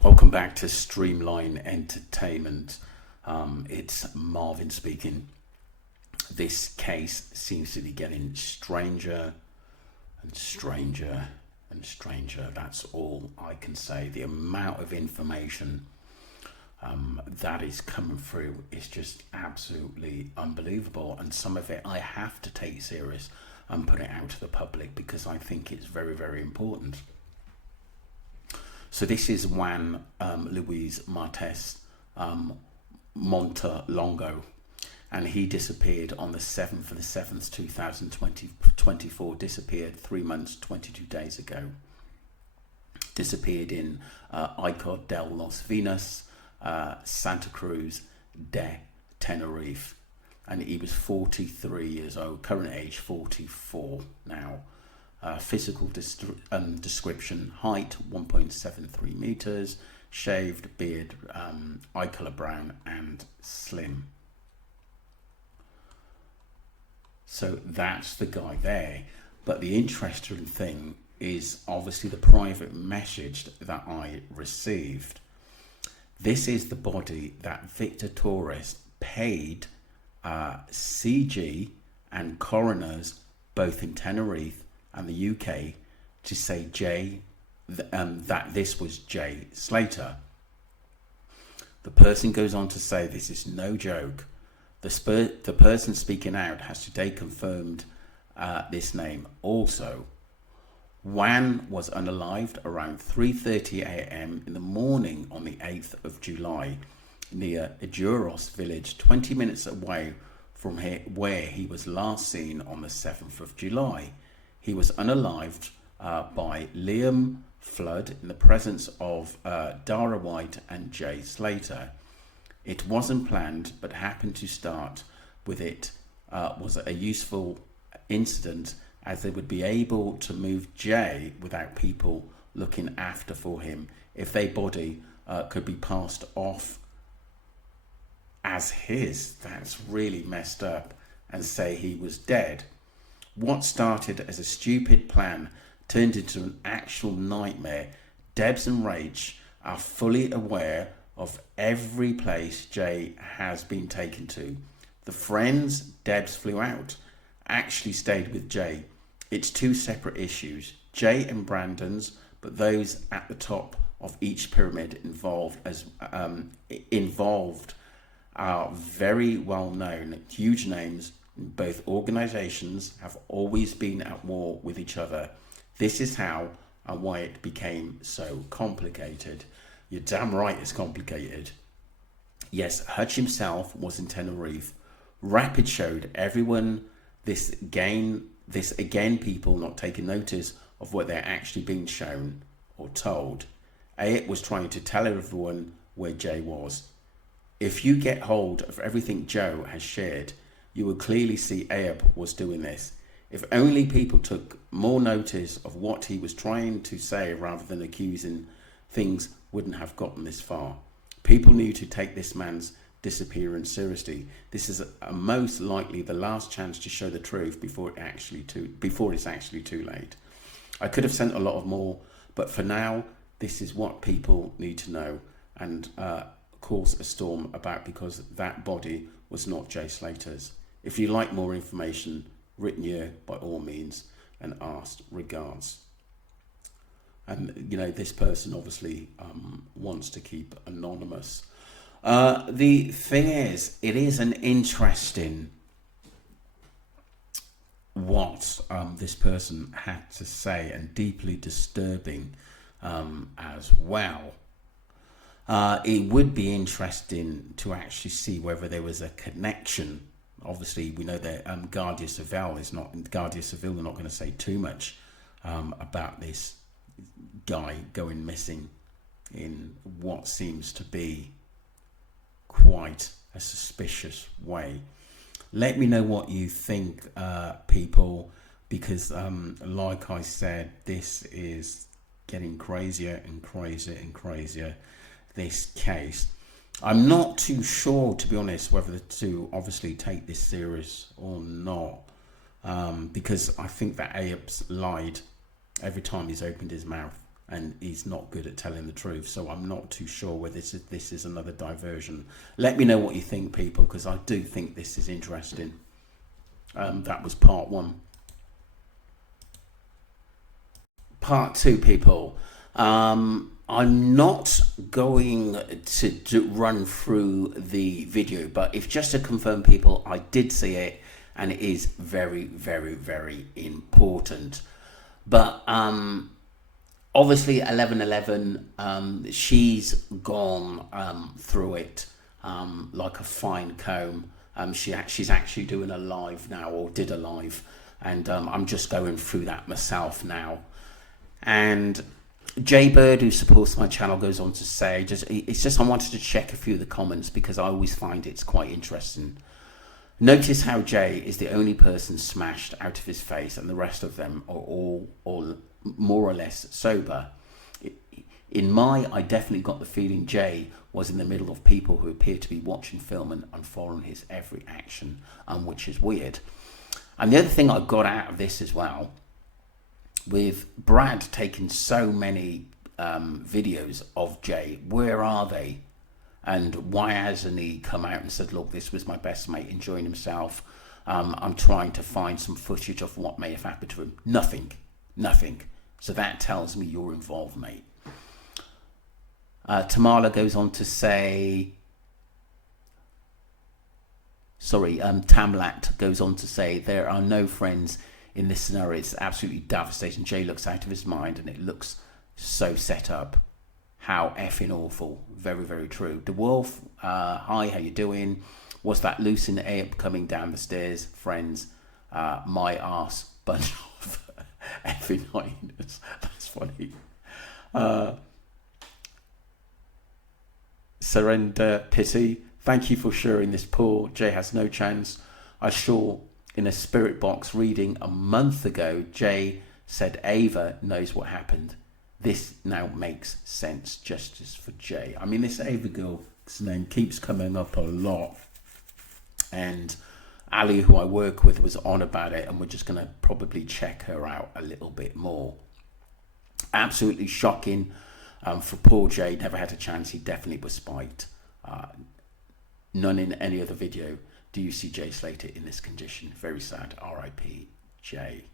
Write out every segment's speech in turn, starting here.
Welcome back to Streamline Entertainment. It's Marvin speaking. This case seems to be getting stranger and stranger and stranger. That's all I can say. The amount of information that is coming through is just absolutely unbelievable. And some of it I have to take serious and put it out to the public because I think it's very, very important. So this is Juan Luis Martes Montelongo, and he disappeared on the 7th of the 7th, 2024, disappeared 3 months, 22 days ago. Disappeared in Icod del Los Vinos, Santa Cruz de Tenerife, and he was 43 years old, current age 44 now. Physical description: height 1.73 meters, shaved beard, eye color brown and slim. So that's the guy there. But the interesting thing is obviously the private message that I received. This is the body that Victor Torres paid CG and coroners both in Tenerife and the UK to say that this was Jay Slater. The person goes on to say this is no joke. The person speaking out has today confirmed this name also. Juan was unalived around 3:30 a.m. in the morning on the 8th of July near Ajuros village, 20 minutes away from here, where he was last seen on the 7th of July. He was unalived by Liam Flood in the presence of Dara White and Jay Slater. It wasn't planned, but happened to start with it was a useful incident, as they would be able to move Jay without people looking after for him if their body could be passed off as his. That's really messed up, and say he was dead. What started as a stupid plan turned into an actual nightmare. Debs and Rach are fully aware of every place Jay has been taken to. The friends Debs flew out actually stayed with Jay. It's two separate issues, Jay and Brandon's, but those at the top of each pyramid involved are very well known, huge names. Both organizations have always been at war with each other. This is how and why it became so complicated. You're damn right it's complicated. Yes, Hutch himself was in Tenerife. Rapid showed everyone this again, people not taking notice of what they're actually being shown or told. Ayat was trying to tell everyone where Jay was. If you get hold of everything Joe has shared, you will clearly see Ayab was doing this. If only people took more notice of what he was trying to say rather than accusing, things wouldn't have gotten this far. People need to take this man's disappearance seriously. This is most likely the last chance to show the truth before it's actually too late. I could have sent a lot of more, but for now, this is what people need to know and cause a storm about, because that body was not Jay Slater's. If you like more information, written here by all means, and asked regards. And this person obviously wants to keep anonymous. The thing is, it is an interesting what this person had to say, and deeply disturbing as well. It would be interesting to actually see whether there was a connection. Obviously, we know that Guardia Civil are not going to say too much about this guy going missing in what seems to be quite a suspicious way. Let me know what you think, people, because like I said, this is getting crazier and crazier and crazier, this case. I'm not too sure, to be honest, whether to obviously take this serious or not, because I think that Ayub's lied every time he's opened his mouth. and he's not good at telling the truth. So I'm not too sure whether this is another diversion. Let me know what you think, people, because I do think this is interesting. That was part one. Part two, people. I'm not going to run through the video, but if just to confirm, people, I did see it, and it is very, very, very important. But obviously 1111, she's gone through it like a fine comb. She's actually doing a live now, or did a live, and I'm just going through that myself now. And Jay Bird, who supports my channel, goes on to say, I wanted to check a few of the comments because I always find it's quite interesting. Notice how Jay is the only person smashed out of his face and the rest of them are all more or less sober. I definitely got the feeling Jay was in the middle of people who appear to be watching film and following his every action, which is weird. And the other thing I got out of this as well, with Brad taking so many videos of Jay, where are they? And why hasn't he come out and said, look, this was my best mate enjoying himself. I'm trying to find some footage of what may have happened to him. Nothing. So that tells me you're involved, mate. Tamala goes on to say, Tamlat goes on to say, there are no friends in this scenario. It's absolutely devastating. Jay looks out of his mind and it looks so set up. How effing awful. Very, very true. The Wolf, hi, how you doing? Was that loose in the air coming down the stairs? Friends, my ass, bunch of effing hyenas. That's funny. Surrender Pity, thank you for sharing this. Poor Jay has no chance. I saw in a spirit box reading a month ago, Jay said Ava knows what happened. This now makes sense. Justice for Jay. I mean, this Ava girl's name keeps coming up a lot. And Ali, who I work with, was on about it, and we're just going to probably check her out a little bit more. Absolutely shocking for poor Jay. Never had a chance. He definitely was spiked. None in any other video do you see Jay Slater in this condition. Very sad. R.I.P. Jay.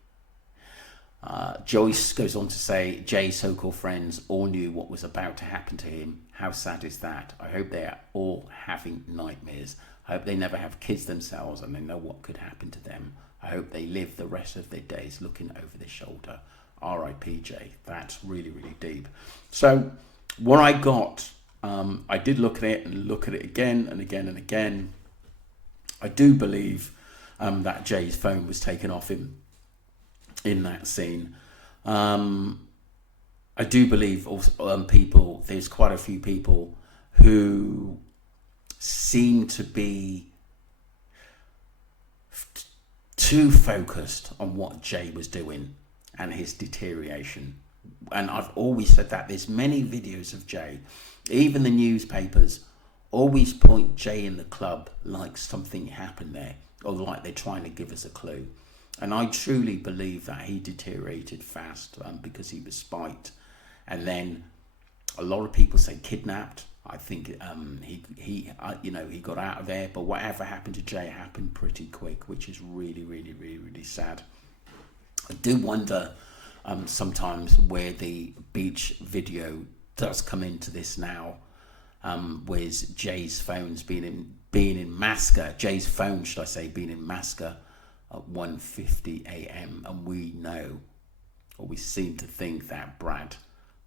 Joyce goes on to say, Jay's so-called friends all knew what was about to happen to him. How sad is that? I hope they are all having nightmares. I hope they never have kids themselves and they know what could happen to them. I hope they live the rest of their days looking over their shoulder. R.I.P. Jay. That's really, really deep. So what I got, I did look at it and look at it again and again and again. I do believe that Jay's phone was taken off him in that scene. I do believe also, there's quite a few people who seem to be too focused on what Jay was doing and his deterioration. And I've always said that there's many videos of Jay, even the newspapers always point Jay in the club like something happened there, or like they're trying to give us a clue. And I truly believe that he deteriorated fast because he was spiked. And then a lot of people say kidnapped. I think he got out of there. But whatever happened to Jay happened pretty quick, which is really, really, really, really sad. I do wonder sometimes where the beach video does come into this now. Where's Jay's phone's being in Masca. Jay's phone, should I say, being in Masca at 1:50 a.m. and we know, or we seem to think, that Brad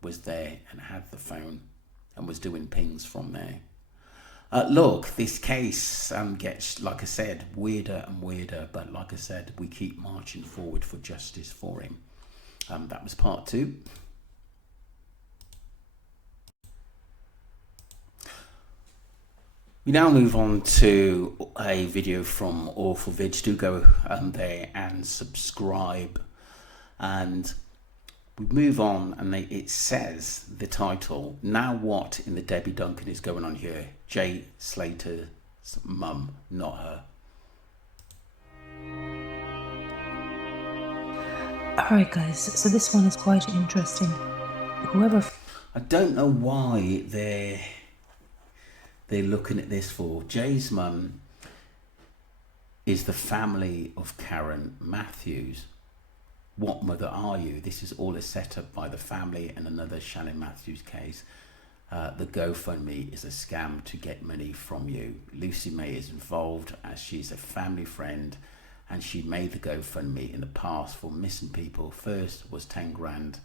was there and had the phone and was doing pings from there. Look, this case gets, like I said, weirder and weirder, but like I said, we keep marching forward for justice for him. That was part two. We now move on to a video from Awful Vids. Do go there and subscribe. And we move on, and it says, the title, Now What in the Debbie Duncan is going on here? Jay Slater's mum, not her. Alright guys, so this one is quite interesting. whoever. I don't know why they're looking at this for. Jay's mum is the family of Karen Matthews. What mother are you? This is all a setup by the family and another Shannon Matthews case. The GoFundMe is a scam to get money from you. Lucy May is involved as she's a family friend, and she made the GoFundMe in the past for missing people. First was 10 grand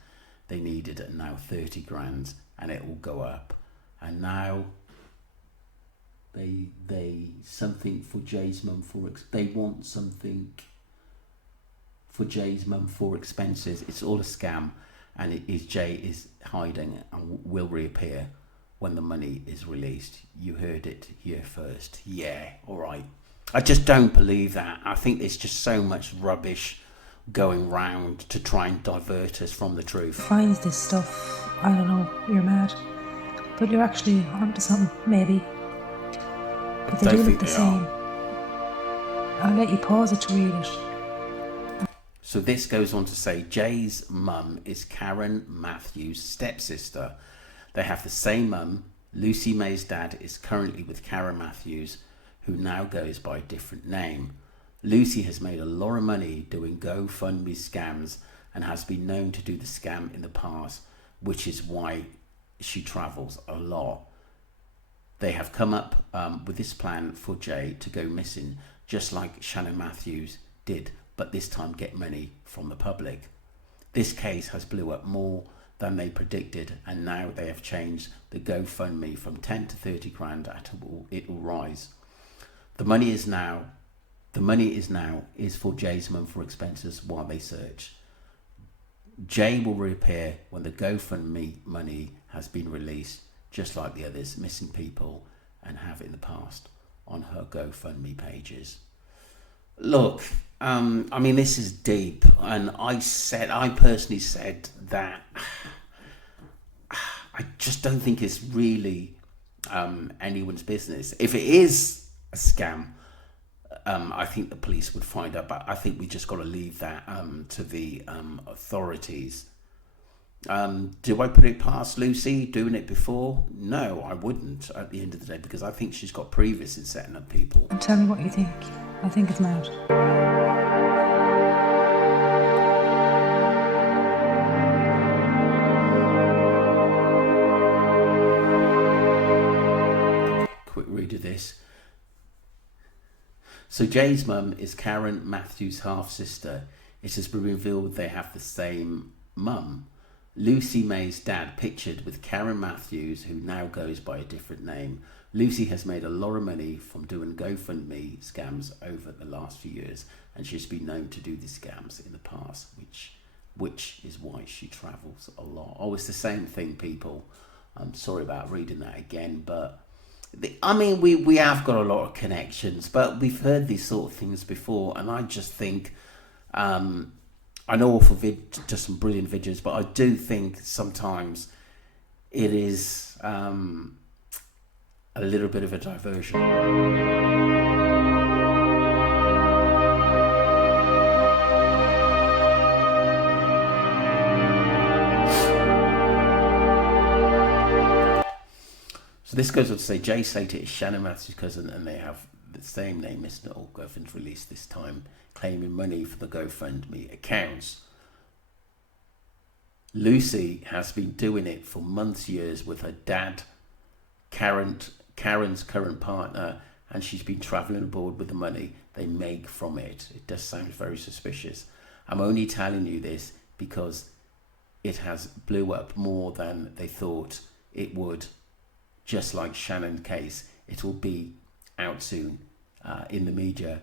they needed, and now 30 grand, and it will go up. And now they something for Jay's mum they want something for Jay's mum for expenses. It's all a scam, and Jay is hiding and will reappear when the money is released. You heard it here first. Yeah, all right. I just don't believe that. I think there's just so much rubbish going round to try and divert us from the truth. Finds this stuff, I don't know, you're mad. But you're actually onto something, maybe. But they do look the same. I'll let you pause it to read it. So this goes on to say Jay's mum is Karen Matthews' stepsister. They have the same mum. Lucy May's dad is currently with Karen Matthews, who now goes by a different name. Lucy has made a lot of money doing GoFundMe scams and has been known to do the scam in the past, which is why she travels a lot. They have come up with this plan for Jay to go missing, just like Shannon Matthews did, but this time get money from the public. This case has blew up more than they predicted, and now they have changed the GoFundMe from 10 to 30 grand. It will rise. The money is now for Jay's mum for expenses while they search. Jay will reappear when the GoFundMe money has been released, just like the others missing people and have in the past on her GoFundMe pages. Look, I mean, this is deep, and I personally said that I just don't think it's really anyone's business. If it is a scam, I think the police would find out, but I think we just got to leave that to the authorities. Do I put it past Lucy doing it before? No, I wouldn't at the end of the day, because I think she's got previous in setting up people. Tell me what you think. I think it's mad. Quick read of this. So Jay's mum is Karen Matthews' half-sister. It has been revealed they have the same mum. Lucy May's dad pictured with Karen Matthews, who now goes by a different name. Lucy has made a lot of money from doing GoFundMe scams over the last few years, and she's been known to do these scams in the past, which is why she travels a lot. Oh, it's the same thing, people. I'm sorry about reading that again, but we have got a lot of connections, but we've heard these sort of things before, and I just think, I know for just some brilliant videos, but I do think sometimes it is a little bit of a diversion. So this goes on to say Jay Slater is Shannon Matthews' cousin, and they have the same name. Mr. All GoFundMe released this time, claiming money for the GoFundMe accounts. Lucy has been doing it for months, years with her dad, Karen's current partner, and she's been travelling abroad with the money they make from it. It does sound very suspicious. I'm only telling you this because it has blew up more than they thought it would. Just like Shannon's case, it will be out soon in the media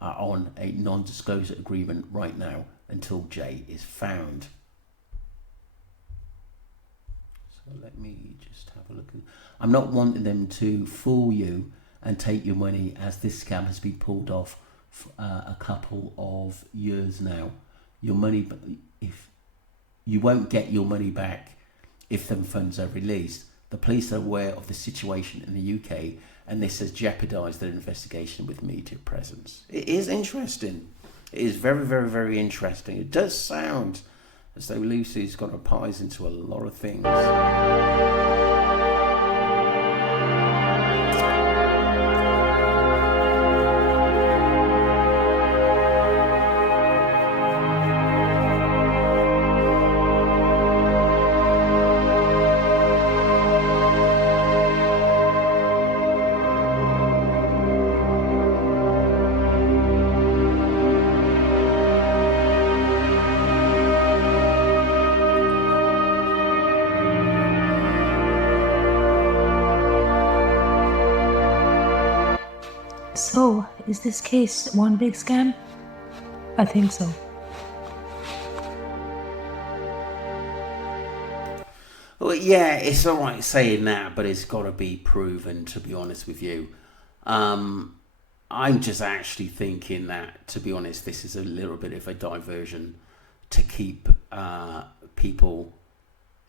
on a non-disclosure agreement right now until Jay is found. So let me just have a look. I'm not wanting them to fool you and take your money, as this scam has been pulled off a couple of years now. Your money, if you won't get your money back if them funds are released. The police are aware of the situation in the UK, and this has jeopardised their investigation with media presence. It is interesting. It is very, very, very interesting. It does sound as though Lucy's got her pies into a lot of things. So, is this case one big scam? I think so. Well, yeah, it's all right saying that, but it's got to be proven, to be honest with you. I'm just actually thinking that, to be honest, this is a little bit of a diversion to keep people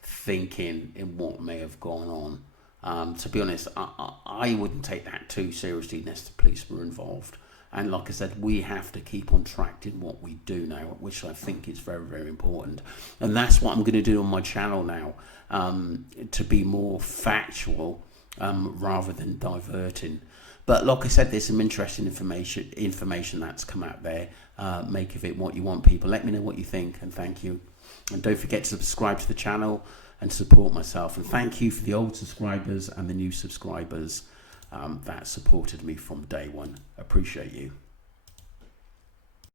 thinking in what may have gone on. To be honest, I wouldn't take that too seriously unless the police were involved. And like I said, we have to keep on track in what we do now, which I think is very, very important. And that's what I'm going to do on my channel now, to be more factual rather than diverting. But like I said, there's some interesting information that's come out there. Make of it what you want, people. Let me know what you think, and thank you. And don't forget to subscribe to the channel and support myself. And thank you for the old subscribers and the new subscribers that supported me from day one. Appreciate you.